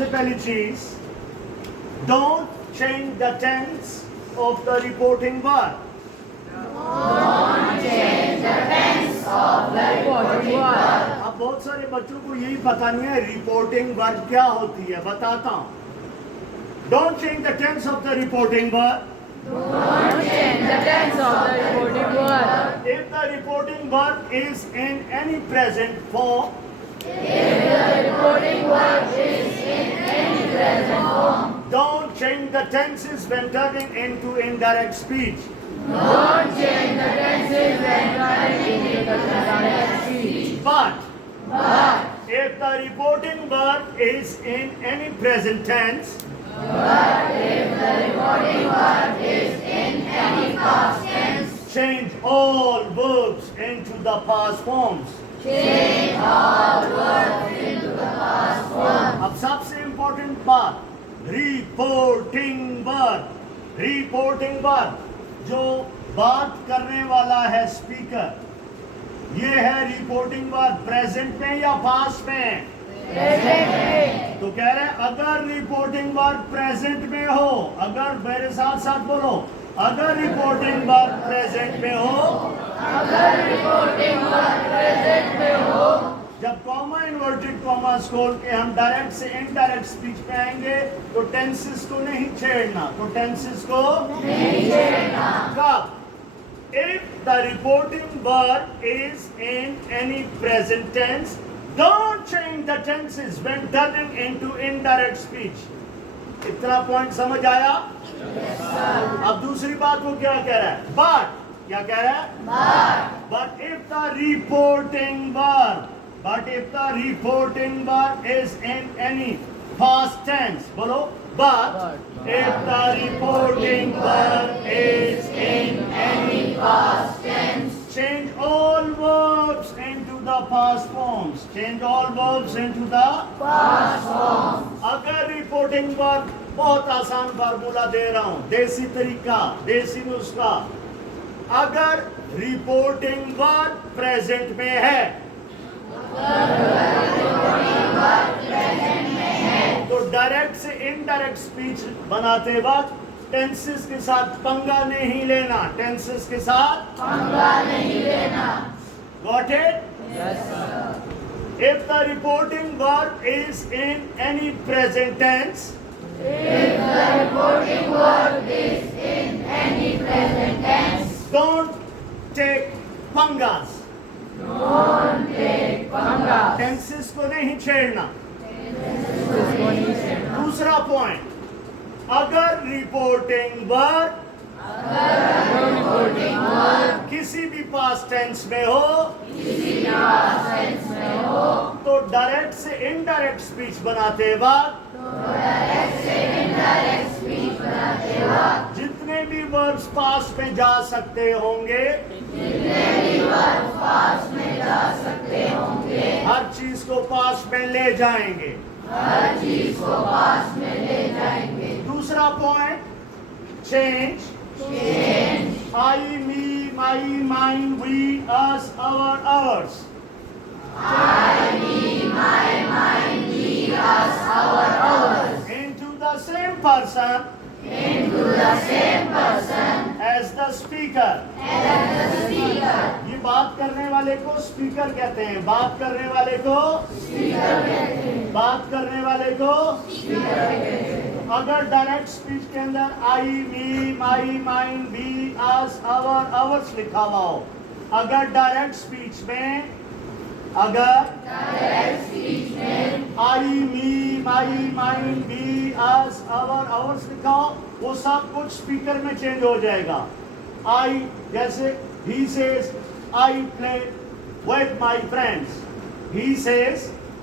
सबसे पहली चीज, don't change the tense of the reporting verb. अब बहुत सारे बच्चों को यही पता नहीं है रिपोर्टिंग वर्ब क्या होती है, बताता हूं। Don't change the tense of the reporting verb. If the reporting verb is in any present form, don't change the tenses when turning into indirect speech. But if the reporting verb is in any present tense, change all verbs into the past forms. अब सबसे important बात, reporting verb जो बात करने वाला है speaker, ये है रिपोर्टिंग वर्ब। प्रेजेंट में या पास्ट में? तो कह रहे हैं अगर रिपोर्टिंग वर्ब प्रेजेंट में हो, अगर मेरे साथ साथ बोलो, अगर रिपोर्टिंग वर्ब प्रेजेंट में हो, जब कॉमा इन्वर्टेड कॉमास खोल के हम डायरेक्ट से इनडायरेक्ट स्पीच पे आएंगे तो टेंसेस को नहीं छेड़ना, कब? If the reporting verb is in any present tense, don't change the tenses when turning into indirect speech. इतना पॉइंट समझ आया? अब दूसरी बात वो क्या कह रहा है? क्या कह रहा है? But if the reporting verb is in any past tense, बोलो, but if the reporting verb is in any past tense, change all verbs into the past forms. अगर रिपोर्टिंग वर्ब, बहुत आसान फार्मूला दे रहा हूं, देसी तरीका, देसी नुस्खा, अगर रिपोर्टिंग वर्ब प्रेजेंट में है तो डायरेक्ट से इनडायरेक्ट स्पीच बनाते वक्त टेंसेस के साथ पंगा नहीं लेना, Got it? Yes, sir. If the reporting verb is in any present tense, don't take पंगास, tenses को नहीं छेड़ना। दूसरा पॉइंट, अगर रिपोर्टिंग वर्ब किसी भी पास्ट टेंस में हो तो डायरेक्ट से इनडायरेक्ट स्पीच बनाते वक्त जितने भी वर्ब्स पास्ट में जा सकते होंगे हर चीज को पास्ट में ले जाएंगे। दूसरा point, change I, me, my, mine, we, us, our, ours. Into the same person as the speaker. ये बात करने वाले को स्पीकर कहते हैं, बात करने वाले को अगर डायरेक्ट स्पीच के अंदर I, me, my, mine, we, us, our, ours लिखा हुआ हो, अगर डायरेक्ट स्पीच में I, me, my, mine, we, us, our, ours लिखा हो, वो सब कुछ स्पीकर में चेंज हो जाएगा। आई जैसे he says I play with my friends, he says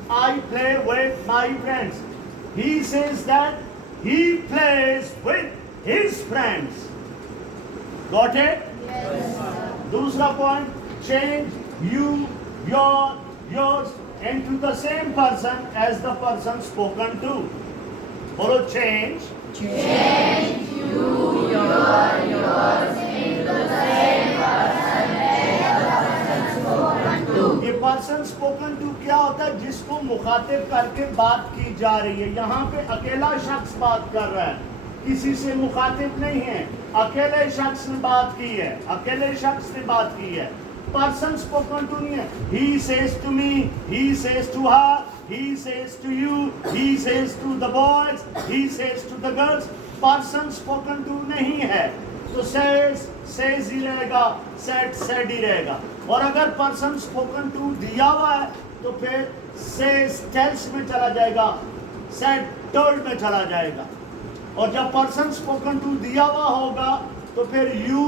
I play with my friends, he says that he plays with his friends. Got it? Yes, sir. दूसरा point, change you, your, yours into the same person as the person spoken to. बोलो change You, yours into the same person as the person spoken to. ये person spoken to क्या होता है? जिसको मुखातिब करके बात की जा रही है। यहाँ पे अकेला शख्स बात कर रहा है, किसी से मुखातिब नहीं है, अकेले शख्स ने बात की है, अकेले शख्स ने बात की है। पर्सन स्पोकन टू नहीं है। He says to me, he says to her, he says to you, he says to the boys, he says to the girls. Person spoken to नहीं है तो सेज ही रहेगा, सेड ही रहेगा। और अगर person spoken to दिया हुआ है तो फिर सेज टेल्स में चला जाएगा, सेड टोल्ड में चला जाएगा। और जब पर्सन स्पोकन टू दिया हुआ होगा तो फिर यू,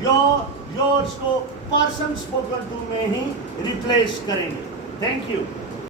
योर, योर्स को पर्सन स्पोकन टू में ही रिप्लेस करेंगे। Thank you.